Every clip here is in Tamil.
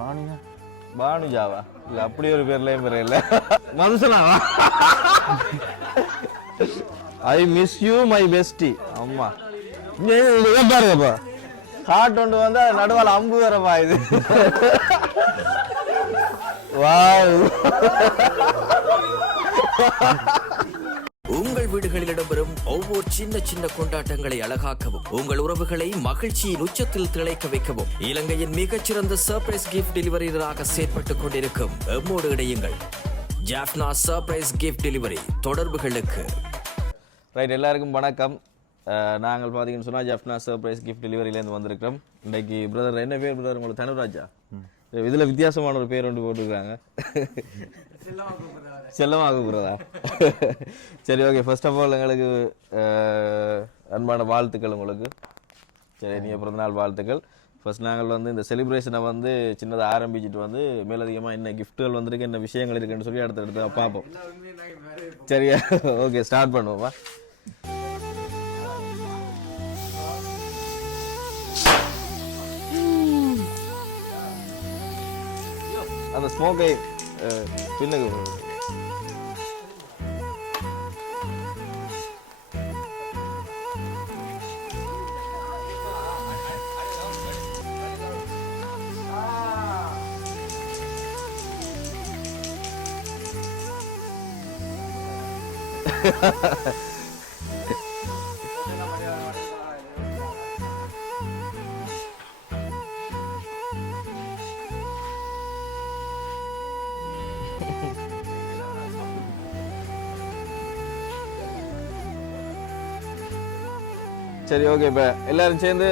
பானியா பானுஜாவா? இல்ல அப்படி ஒரு பேர்லயும் பேர் இல்ல மதுசனாவா? I miss you my bestie அம்மா. பாருங்கப்பா. காட்டு ஒன்று வந்து நடுவால அம்பு வரப்பா இது. வாவ். சின்ன சின்ன கொண்டாட்டங்களை அழகாக்கவும் உங்கள் உறவுகளை மகிழ்ச்சியின் உச்சத்தில் திளைக்க வைக்கவும் இலங்கையின் மிகச்சிறந்த சர்ப்ரைஸ் கிஃப்ட் டெலிவரியராக செயற்பட்டுக் கொண்டிருக்கும். எம்மோடு இணையுங்கள். ஜாஃப்னா சர்ப்ரைஸ் கிஃப்ட் டெலிவரி தொடர்புகளுக்கு. ரைட் எல்லாருக்கும் வணக்கம். நாங்கள் பார்த்தீங்கன்னு சொன்னால் ஜப்னா சர்ப்ரைஸ் கிஃப்ட் டெலிவரியிலேருந்து வந்திருக்கிறோம். இன்னைக்கு பிரதர் என்ன பேர் பிரதர் உங்களுக்கு தனுராஜா. இதில் வித்தியாசமான ஒரு பேர் ஒன்று போட்டுருக்காங்க. செல்லமாக கூப்பிட்றதா சரி ஓகே ஃபர்ஸ்ட் ஆஃப் ஆல் எங்களுக்கு அன்பான வாழ்த்துக்கள் உங்களுக்கு. சரி நீ பிறந்தநாள் வாழ்த்துக்கள். ஃபர்ஸ்ட் நாங்கள் வந்து இந்த செலிப்ரேஷனை வந்து சின்னதாக ஆரம்பிச்சிட்டு வந்து மேலதிகமாக என்ன கிஃப்ட்டுகள் வந்திருக்கு என்ன விஷயங்கள் இருக்குன்னு சொல்லி அடுத்து அடுத்து பார்ப்போம். சரியா ஓகே ஸ்டார்ட் பண்ணுவோம்ப்பா அந்த ஸ்மோக்கை பின்னுக்கு சரி ஓகே இப்போ எல்லாரும் சேர்ந்து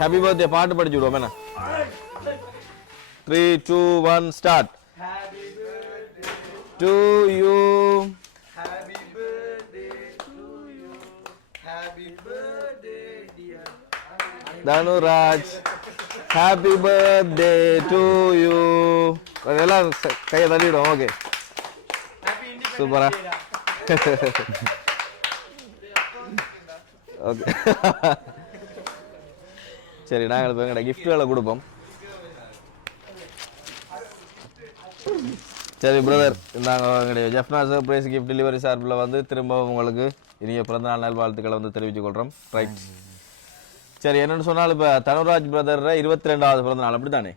ஹாப்பி பர்த்டே பாட்டு படிச்சு விடுவோம். என்ன? Three two one start to Dhanuraj happy birthday to you எல்லாம் கையை தள்ளிவிடும் ஓகே சூப்பரா ஓகே சரி நாங்கள் இப்போ கிஃப்ட் வேலை கொடுப்போம். சரி பிரதர் நாங்கள் எங்களுடைய ஜெஃப்னா சர்ப்ரைஸ் கிஃப்ட் டெலிவரி சார்பில் வந்து திரும்ப உங்களுக்கு இனிய பிறந்தநாள் நாள் வாழ்த்துக்களை வந்து தெரிவித்துக் கொள்கிறோம் ரைட் சரி என்னன்னு சொன்னால் இப்போ தனுராஜ் பிரதர் இருபத்தி ரெண்டாவது பிறந்த நாள் அப்படி தானே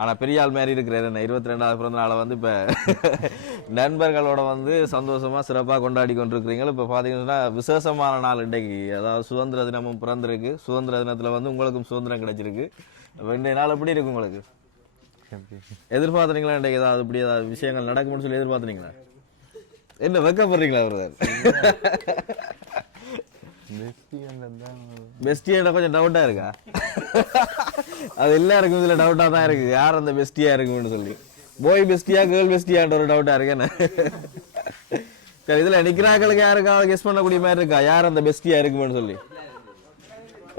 ஆனால் பெரிய ஆள் மாதிரி இருக்கிறார் என்ன? இருபத்தி ரெண்டாவது பிறந்த நாளை வந்து இப்போ நண்பர்களோட வந்து சந்தோஷமாக சிறப்பாக கொண்டாடி கொண்டிருக்கிறீங்களா இப்போ பார்த்தீங்கன்னா விசேஷமான நாள் இன்றைக்கு. அதாவது சுதந்திர தினமும் பிறந்திருக்கு. சுதந்திர தினத்தில் வந்து உங்களுக்கும் சுதந்திரம் கிடைச்சிருக்கு. ரெண்டு இன்றைய நாள் எப்படி இருக்கு உங்களுக்கு? எதிர்பார்த்துறீங்களா இன்றைக்கு ஏதாவது இப்படி ஏதாவது விஷயங்கள் நடக்கும்னு சொல்லி எதிர்பார்த்துறீங்களா என்ன வெக்கப்படுறீங்களா அவர்? பெஸ்டி கொஞ்சம் டவுட்டா இருக்கா? அது எல்லாருக்கும் இதுல டவுட்டா தான் இருக்கு யார் அந்த பெஸ்டியா இருக்கும்னு சொல்லி. போய் பெஸ்டியா கேர்ள் பெஸ்டியான்ற ஒரு டவுட்டா இருக்கு சரி இதுல நிக்கிறாக்களுக்கு யாருக்காவது கெஸ் பண்ணக்கூடிய மாதிரி இருக்கா? யார் அந்த பெஸ்டியா இருக்கும்னு சொல்லி.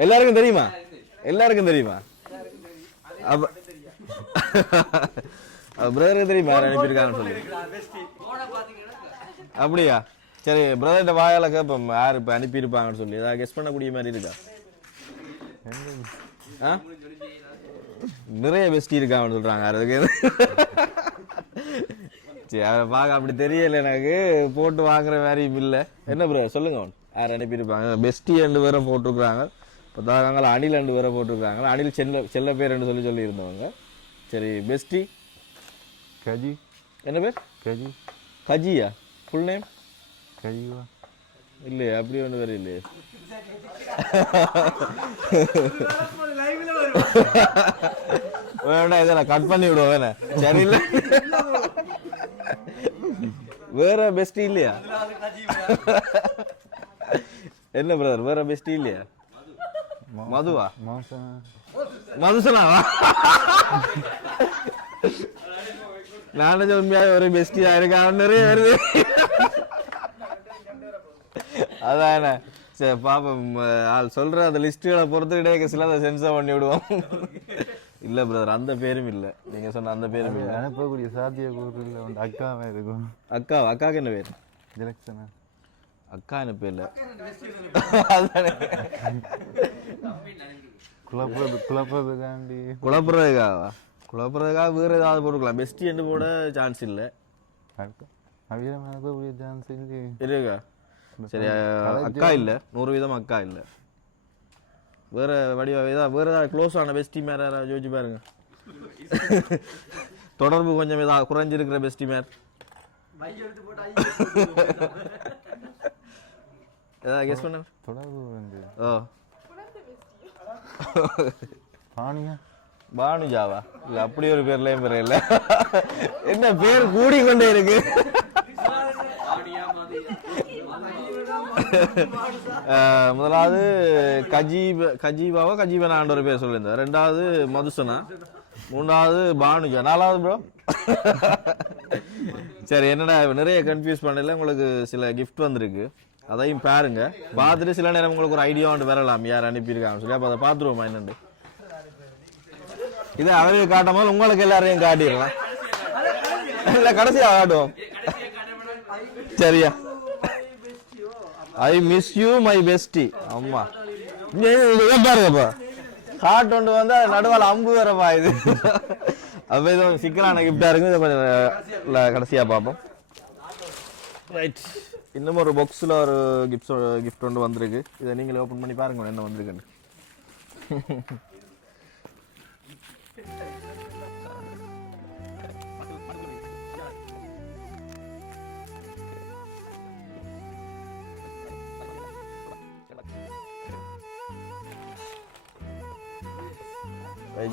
எல்லாருக்கும் தெரியுமா? எல்லாருக்கும் தெரியுமா? அப்ப பிரதருக்கு தெரியுமா யார் அனுப்பியிருக்காங்கன்னு சொல்லி? அப்படியா? சரி பிரதர்கிட்ட வாயால கேட்போம் யார் இப்போ அனுப்பியிருப்பாங்கன்னு சொல்லி. ஏதாவது கெஸ் பண்ணக்கூடிய மாதிரி இருக்கா? ஆ? நிறைய பெஸ்டி இருக்காங்கன்னு சொல்றாங்க அதுக்கு? சரி அதை பார்க்க அப்படி தெரியல எனக்கு. போட்டு வாங்குற மாதிரி இல்லை. என்ன ப்ரோ சொல்லுங்க அவன். யார் அனுப்பியிருப்பாங்க? பெஸ்டி ரெண்டு பேரை போட்டிருக்கிறாங்க. இப்போ தாங்க அணில் ரெண்டு பேரை போட்டிருக்காங்க அணில் செல்ல செல்ல பேர் ரெண்டு சொல்லி சொல்லி இருந்தவங்க சரி பெஸ்டி கஜி. என்ன பேர்? கஜி. கஜியா? ஃபுல் நேம் கஜிவா இல்லையே அப்படி ஒன்று வேறு இல்லையே வேண்டாம் இதை நான் கட் பண்ணி விடுவோம் வேணா சரியில்லை வேற பெஸ்ட் இல்லையா என்ன பிரதர் வேற பெஸ்ட் இல்லையா மதுவா மதுசனாவா நானும் உண்மையாக ஒரு பெஸ்டியா இருக்கேன் நிறைய வருது அதானே? சரி பாப்போம் ஆள் சொல்ற அந்த லிஸ்ட்டுகளை பொறுத்து கிடையாது சில அதை சென்சார் பண்ணி விடுவோம். இல்ல பிரதர் அந்த பேரும் இல்ல. நீங்க சொன்ன அந்த பேரும் இல்ல. அனுப்பக்கூடிய சாத்திய கூறுல வந்து அக்காவே இருக்கும். அக்கா அக்காக்கு என்ன பேர்? ஜெலக்ஷனா அக்கா என்ன பேர் இல்ல? அதானே. குழப்பது குழப்பதுக்காண்டி குழப்புறதுக்காவா குழப்பறதுக்காக வேறு ஏதாவது போட்டுக்கலாம். பெஸ்டி என்று போட சான்ஸ் இல்லை. மேலே உரிய சான்ஸ் இல்லை இருக்கா? சரி அக்கா இல்லை. நூறு வீதம் அக்கா இல்லை. வேற வடிவா ஏதாவது வேற ஏதாவது க்ளோஸ் ஆன பெஸ்டி மேர் யாராவது யோசிச்சு பாருங்க. தொடர்பு கொஞ்சம் ஏதாவது குறைஞ்சிருக்கிற பெஸ்டி மேர் ஏதாவது கெஸ் பண்ண. தொடர்பு வந்து ஓ. பானியா பானுஜாவா? இல்ல அப்படி ஒரு பேர்லயும் பேர் இல்ல என்ன பேர் கூடிக்கொண்டே இருக்கு. முதலாவது கஜீப கஜீபாவா கஜீபனான்ற ஒரு பேர் சொல்லியிருந்தேன் ரெண்டாவது மதுசனா. மூணாவது பானுஜா. நாலாவது ப்ரோ சரி என்னடா நிறைய கன்ஃபியூஸ் பண்ணல. உங்களுக்கு சில கிஃப்ட் வந்திருக்கு. அதையும் பாருங்க. பார்த்துட்டு சில நேரம் உங்களுக்கு ஒரு ஐடியா ஒன்று வரலாம். யார் அனுப்பியிருக்காங்க சொல்லி. அப்போ அதை பார்த்துருவோமா என்னண்டு இதை அவரே காட்டும் போது உங்களுக்கு எல்லாரையும் காட்டிடலாம். இல்லை கடைசியாக காட்டுவோம். சரியா? I miss you my bestie அம்மா. பாருங்கப்பா ஹார்ட் ஒன்று வந்து நடுவால் அம்பு வரப்பா இது. அப்போ இது சிக்கலான கிஃப்டாக இருக்குது. இதை கொஞ்சம் கடைசியாக பார்ப்போம். ரைட் இன்னும் ஒரு பாக்ஸில் ஒரு கிஃப்ட் கிஃப்ட் ஒன்று வந்திருக்கு. இதை நீங்களே ஓப்பன் பண்ணி பாருங்க என்ன வந்திருக்குன்னு.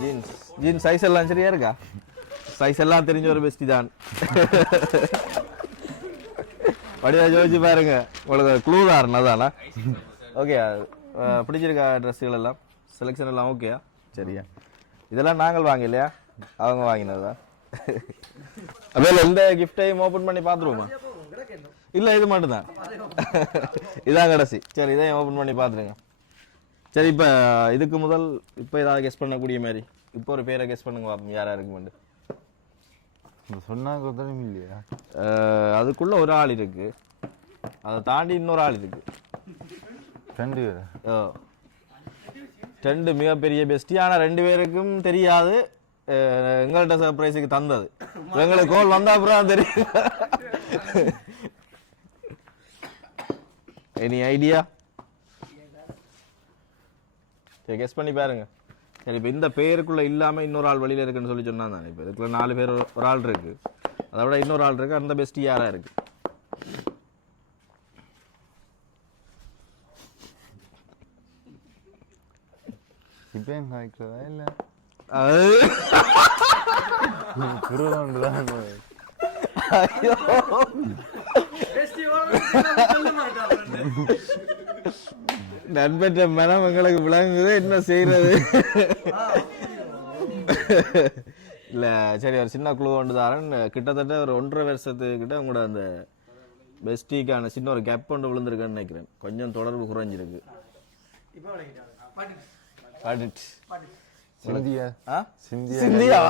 ஜீன்ஸ் ஜீன்ஸ் சைஸ் எல்லாம் சரியா இருக்கா? சைஸ் எல்லாம் தெரிஞ்ச ஒரு பெஸ்டி தான். வடிவா ஜோதிச்சு பாருங்க. உங்களுக்கு க்ளூ தான் அதானா ஓகே பிடிச்சிருக்கா ட்ரெஸ்ஸுகள் எல்லாம்? செலெக்ஷன் எல்லாம் ஓகேயா சரியா. இதெல்லாம் நாங்கள் வாங்க இல்லையா அவங்க வாங்கினதா? அப்போ எந்த கிஃப்டையும் ஓப்பன் பண்ணி பார்த்துருவோமா? இல்லை இது மட்டும்தான். இதான் கடைசி. சரி இதையும் ஓப்பன் பண்ணி பார்த்துருங்க. சரி இப்போ இதுக்கு முதல் இப்போ ஏதாவது கெஸ் பண்ணக்கூடிய மாதிரி. இப்போ ஒரு பேரை கெஸ் பண்ணுங்க பார்ப்போம் யாரா இருக்குமெண்டு சொன்னாங்க இல்லையா? அதுக்குள்ள ஒரு ஆள் இருக்கு. அதை தாண்டி இன்னொரு ஆள் இருக்கு. ரெண்டு பேரா? ஓ. ரெண்டு மிகப்பெரிய பெஸ்டி ஆனால் ரெண்டு பேருக்கும் தெரியாது. எங்கள்கிட்ட சர்ப்ரைஸுக்கு தந்தது. எங்களுக்கு கோல் வந்தா அப்புறம் தெரியும். எனி ஐடியா சரி கெஸ் பண்ணி பாருங்க. சரி இப்போ இந்த பேருக்குள்ள இல்லாம இன்னொரு ஆள் வெளியில இருக்குன்னு சொல்லி சொன்னா தானே. இப்போ இதுக்குள்ள நாலு பேர் ஒரு- ஆள் இருக்கு. அதை விட இன்னொரு ஆள் இருக்கு அந்த பெஸ்டி யாரா இருக்கு? இப்போ எங்க வைக்கிறதா இல்லை? ஐயோ நண்பற்ற மனம் எங்களுக்கு விளங்குது என்ன செய்யறது இல்ல சரி ஒரு சின்ன குழு ஒன்று தாரன். கிட்டத்தட்ட ஒரு ஒன்றரை வருஷத்துக்கிட்ட உங்களோட அந்த பெஸ்டிக்கான சின்ன ஒரு கேப் ஒன்று விழுந்திருக்குன்னு நினைக்கிறேன். கொஞ்சம் தொடர்பு குறைஞ்சிருக்கு. சிந்தியா.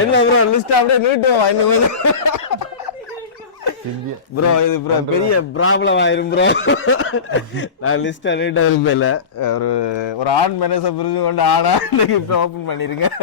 என்ன ப்ரோ லிஸ்ட் அப்படியே நீட்டுவா இன்னும் ப்ரோ இது ப்ரோ பெரிய ப்ராப்ளம் ஆயிரும் ப்ரோ நான் லிஸ்ட் நீட்ட விரும்பல. ஒரு ஒரு ஆண் மனசை புரிஞ்சு கொண்டு இன்னைக்கு இப்போ ஓப்பன் பண்ணிருக்கேன்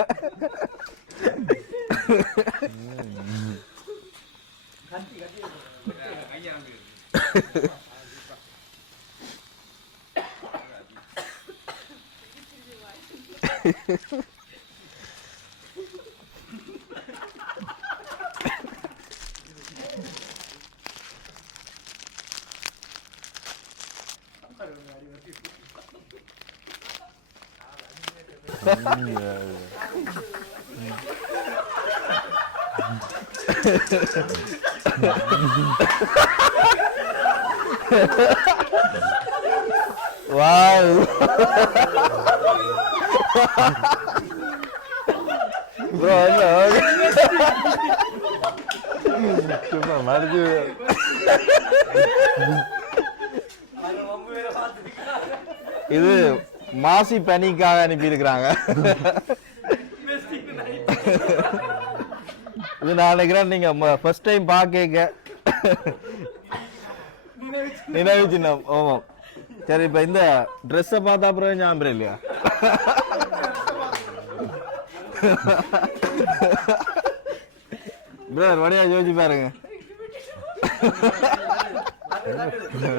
வாவ் ப்ரோ சும்மா மறுத்து இது மாசி பனிக்காக அனுப்பி இருக்கிறாங்க இது நான் நினைக்கிறேன் நீங்க ஃபர்ஸ்ட் டைம் பார்க்க நினைவு சின்னம் ஆமாம் சரி இப்ப இந்த ட்ரெஸ்ஸை பார்த்தா அப்புறம் ஞாபகம் இல்லையா? பிரதர் வடியா யோசிச்சு பாருங்க.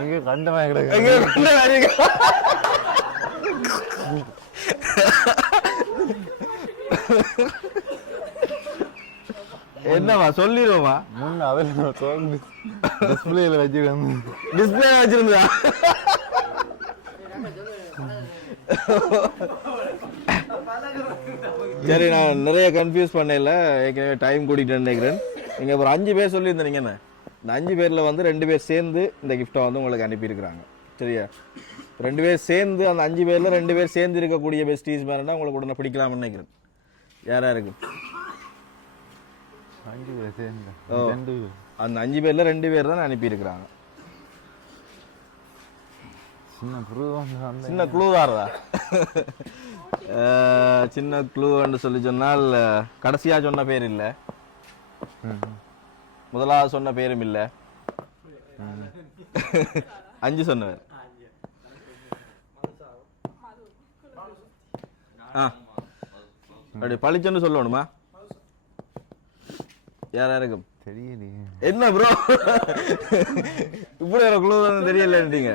எங்க கண்டமா என்னவா சொல்லிடுவோமா முன்ன அதில் திறந்து டிஸ்பிளேல வச்சுக்கணும் டிஸ்பிளே வச்சிருந்தா? சரி நான் நிறைய கன்ஃபியூஸ் பண்ணல ஏற்கனவே டைம் கூட்டிட்டு நினைக்கிறேன். நீங்க ஒரு அஞ்சு பேர் சொல்லியிருந்தீங்க என்ன? இந்த அஞ்சு பேர்ல வந்து ரெண்டு பேர் சேர்ந்து இந்த கிஃப்ட்டை வந்து உங்களுக்கு அனுப்பியிருக்கிறாங்க. சரியா? ரெண்டு பேர் சேர்ந்து அந்த அஞ்சு பேர்ல ரெண்டு பேர் சேர்ந்து இருக்கக்கூடிய பெஸ்டீஸ் மேலே உங்களுக்கு உடனே பிடிக்கலாம்னு நினைக்கிறேன். யாரா இருக்கு? அஞ்சு பேர் சேர்ந்து. ஓ. ரெண்டு அந்த அஞ்சு பேர்ல ரெண்டு பேர் தான் அனுப்பியிருக்கிறாங்க. சின்ன புரு வந்து அந்த சின்ன தாரதா அஹ், சின்ன க்ளூன்னு சொல்லி சொன்னால் அஹ், கடைசியா சொன்ன பேர் இல்ல. ம். முதலாவது சொன்ன பேரும் இல்ல. அஞ்சு சொன்னவர். ஆ. அப்படி பளிச்சுன்னு சொல்லணுமா? யாரா இருக்கும் தெரியலையே. என்ன ப்ரோ இப்படி ஒரு க்ளூ தெரியலன்றீங்க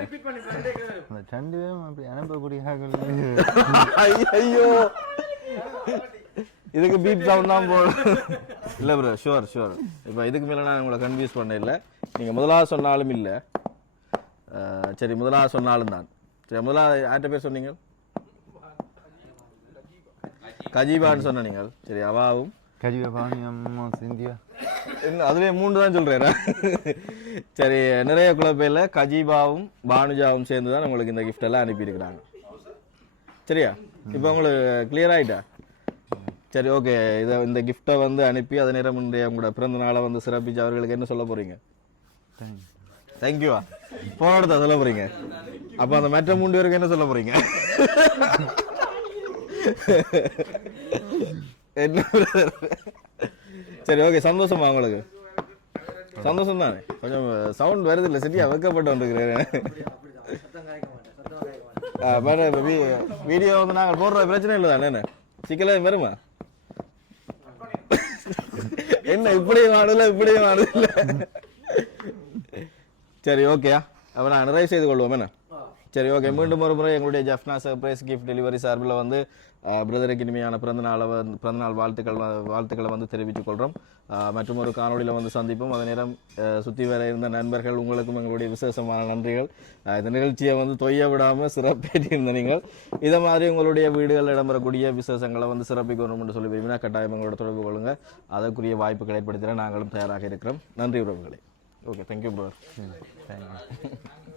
அந்த பேரும் அப்படி அனுப்பக்கூடிய ஐயோ இதுக்கு பீப் சவுண்ட் தான் போடும். இல்ல ப்ரோ ஷுவர் ஷுவர் இப்போ இதுக்கு மேல நான் உங்களை கன்ஃபியூஸ் பண்ண இல்லை. நீங்க முதலாவது சொன்னாலும் இல்ல. சரி முதலாவது சொன்னாலும் தான். சரி முதலாவது யார்கிட்ட பேர் சொன்னீங்க? கஜீபான்னு சொன்ன நீங்கள். சரி அவாவும். அதுவே மூன்று தான் சொல்றேன். சரி நிறைய குழப்பையில் கஜீபாவும் பானுஜாவும் சேர்ந்து தான் உங்களுக்கு இந்த gift எல்லாம் அனுப்பியிருக்கிறாங்க. சரியா? இப்போ உங்களுக்கு கிளியர் ஆயிட்டா? சரி ஓகே இதை இந்த கிஃப்ட்டை வந்து அனுப்பி அதே நேரம் இன்றைய உங்களோட பிறந்த நாளை வந்து சிறப்பிச்சு அவர்களுக்கு என்ன சொல்ல போறீங்க? தேங்க்யூவா போன இடத்த சொல்ல போறீங்க. அப்போ அந்த மற்ற மூன்று பேருக்கு என்ன சொல்ல போறீங்க? என்ன சரி ஓகே சந்தோஷமா உங்களுக்கு? சந்தோஷம் தானே கொஞ்சம் சவுண்ட் வருது இல்லை சரியா வைக்கப்பட்டு வந்துருக்கிறேன் வீடியோ வந்து நாங்கள் போடுற பிரச்சனை இல்லை தானே என்ன? சிக்கலே வருமா? என்ன இப்படியும் ஆடுல இப்படியும் ஆடுல? சரி ஓகேயா அப்போ நான் நிறைவு செய்து கொள்வோம் என்ன? சரி ஓகே மீண்டும் ஒரு முறை எங்களுடைய ஜெஃப்னா சர்ப்ரைஸ் கிஃப்ட் டெலிவரி சார்பில் வந்து பிரதருக்கு இனிமையான பிறந்தநாளை வந்து பிறந்தநாள் வாழ்த்துக்கள் வாழ்த்துக்களை வந்து தெரிவித்துக் கொள்கிறோம் மற்றும் ஒரு காணொலியில் வந்து சந்திப்போம். அதே நேரம் சுற்றி வர இருந்த நண்பர்கள் உங்களுக்கும் எங்களுடைய விசேஷமான நன்றிகள். இந்த நிகழ்ச்சியை வந்து தொய்ய விடாமல் சிறப்பேற்றி இருந்த நீங்கள். இதை மாதிரி உங்களுடைய வீடுகளில் இடம்பெறக்கூடிய விசேஷங்களை வந்து சிறப்பிக்கணும் என்று சொல்லி விரும்பினா கட்டாயம் எங்களோட தொடர்பு கொள்ளுங்க. அதற்குரிய வாய்ப்புகளை ஏற்படுத்திட நாங்களும் தயாராக இருக்கிறோம். நன்றி உறவுகளே. Okay thank you bro thank you